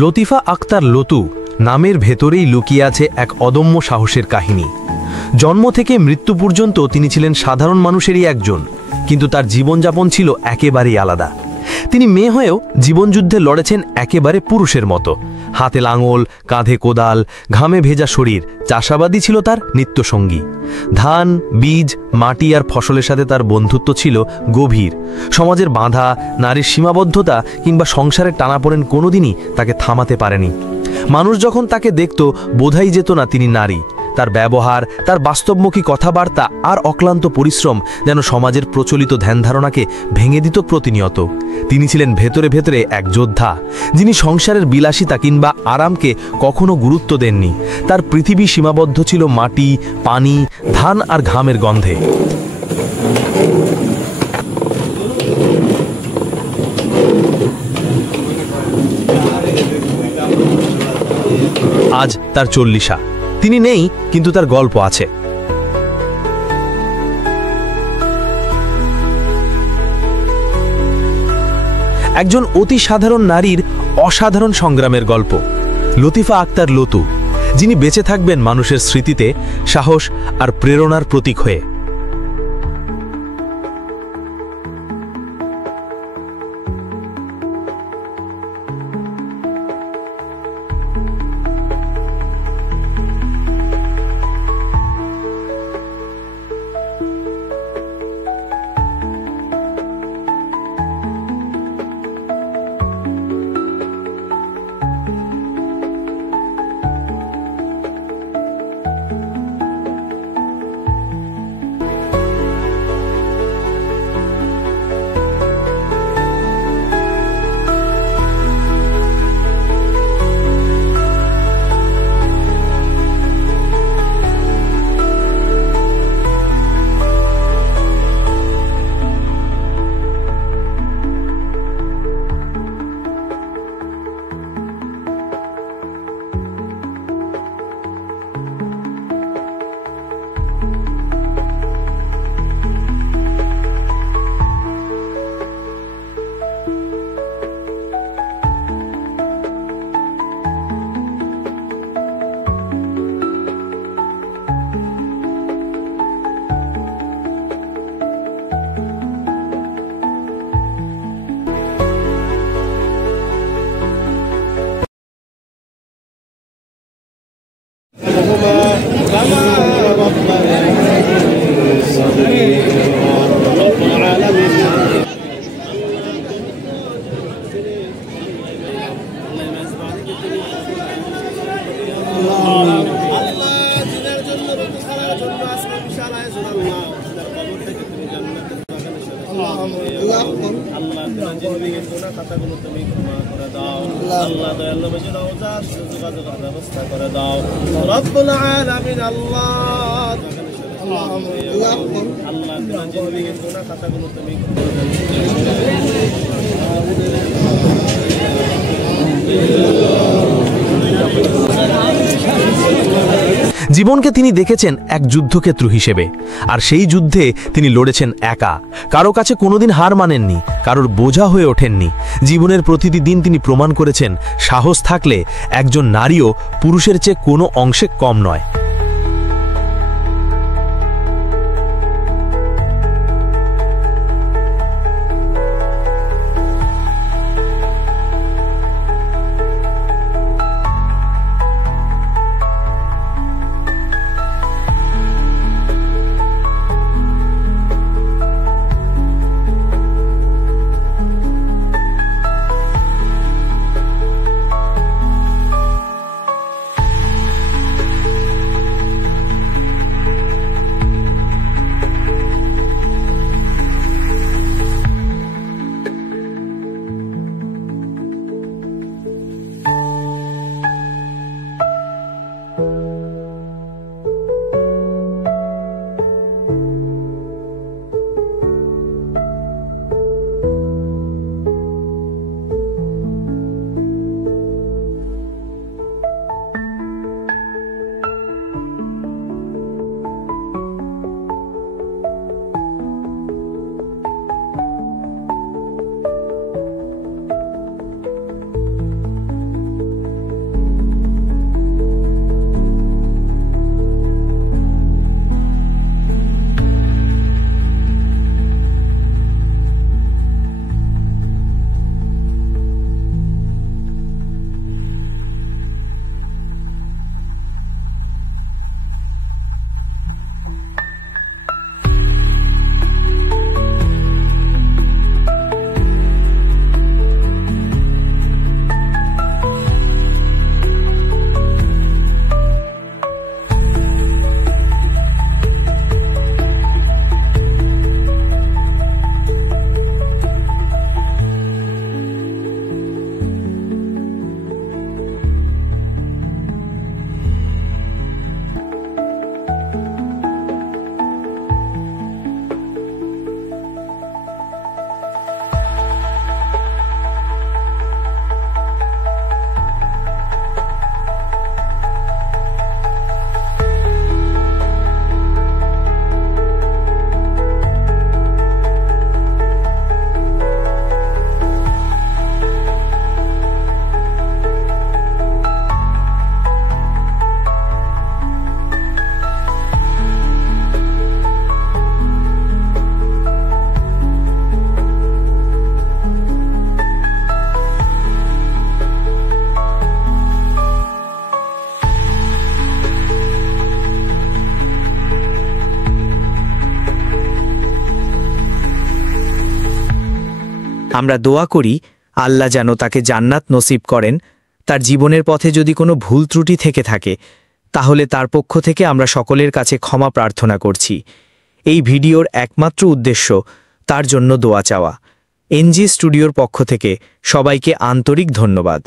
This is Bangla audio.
লতিফা আক্তার লতু নামের ভেতরেই লুকিয়ে আছে এক অদম্য সাহসের কাহিনী। জন্ম থেকে মৃত্যু পর্যন্ত তিনি ছিলেন সাধারণ মানুষেরই একজন, কিন্তু তার জীবনযাপন ছিল একেবারেই আলাদা। তিনি মেয়ে হয়েও জীবনযুদ্ধে লড়েছেন একেবারে পুরুষের মতো। হাতে লাঙল, কাঁধে কোদাল, ঘামে ভেজা শরীর, চাষাবাদই ছিল তার নিত্যসঙ্গী। ধান, বীজ, মাটি আর ফসলের সাথে তার বন্ধুত্ব ছিল গভীর। সমাজের বাঁধা, নারীর সীমাবদ্ধতা কিংবা সংসারের টানাপোড়েন কোনোদিনই তাকে থামাতে পারেনি। মানুষ যখন তাকে দেখত বোঝাই যেত না তিনি নারী। তার ব্যবহার, তার বাস্তবমুখী কথাবার্তা আর অক্লান্ত পরিশ্রম যেন সমাজের প্রচলিত ধ্যানধারণাকে ভেঙে দিত প্রতিনিয়ত। তিনি ছিলেন ভেতরে ভেতরে এক যোদ্ধা, যিনি সংসারের বিলাসিতা কিংবা আরামকে কখনো গুরুত্ব দেননি। তার পৃথিবী সীমাবদ্ধ ছিল মাটি, পানি, ধান আর ঘামের গন্ধে। আজ তার 40। তিনি নেই, কিন্তু তার গল্প আছে। একজন অতি সাধারণ নারীর অসাধারণ সংগ্রামের গল্প। লতিফা আক্তার লতু, যিনি বেঁচে থাকবেন মানুষের স্মৃতিতে সাহস আর প্রেরণার প্রতীক হয়ে। জীবনকে তিনি দেখেছেন এক যুদ্ধক্ষেত্র হিসেবে, আর সেই যুদ্ধে তিনি লড়েছেন একা। কারো কাছে কোনোদিন হার মানেননি, কারোর বোঝা হয়ে ওঠেননি। জীবনের প্রতিটি দিন তিনি প্রমাণ করেছেন সাহস থাকলে একজন নারীও পুরুষের চেয়ে কোনো অংশে কম নয়। আমরা দোয়া করি আল্লাহ যেন তাকে জান্নাত নসিব করেন। তার জীবনের পথে যদি কোনো ভুল ত্রুটি থেকে থাকে তাহলে তার পক্ষ থেকে আমরা সকলের কাছে ক্ষমা প্রার্থনা করছি। এই ভিডিওর একমাত্র উদ্দেশ্য তার জন্য দোয়া চাওয়া। এনজি স্টুডিওর পক্ষ থেকে সবাইকে আন্তরিক ধন্যবাদ।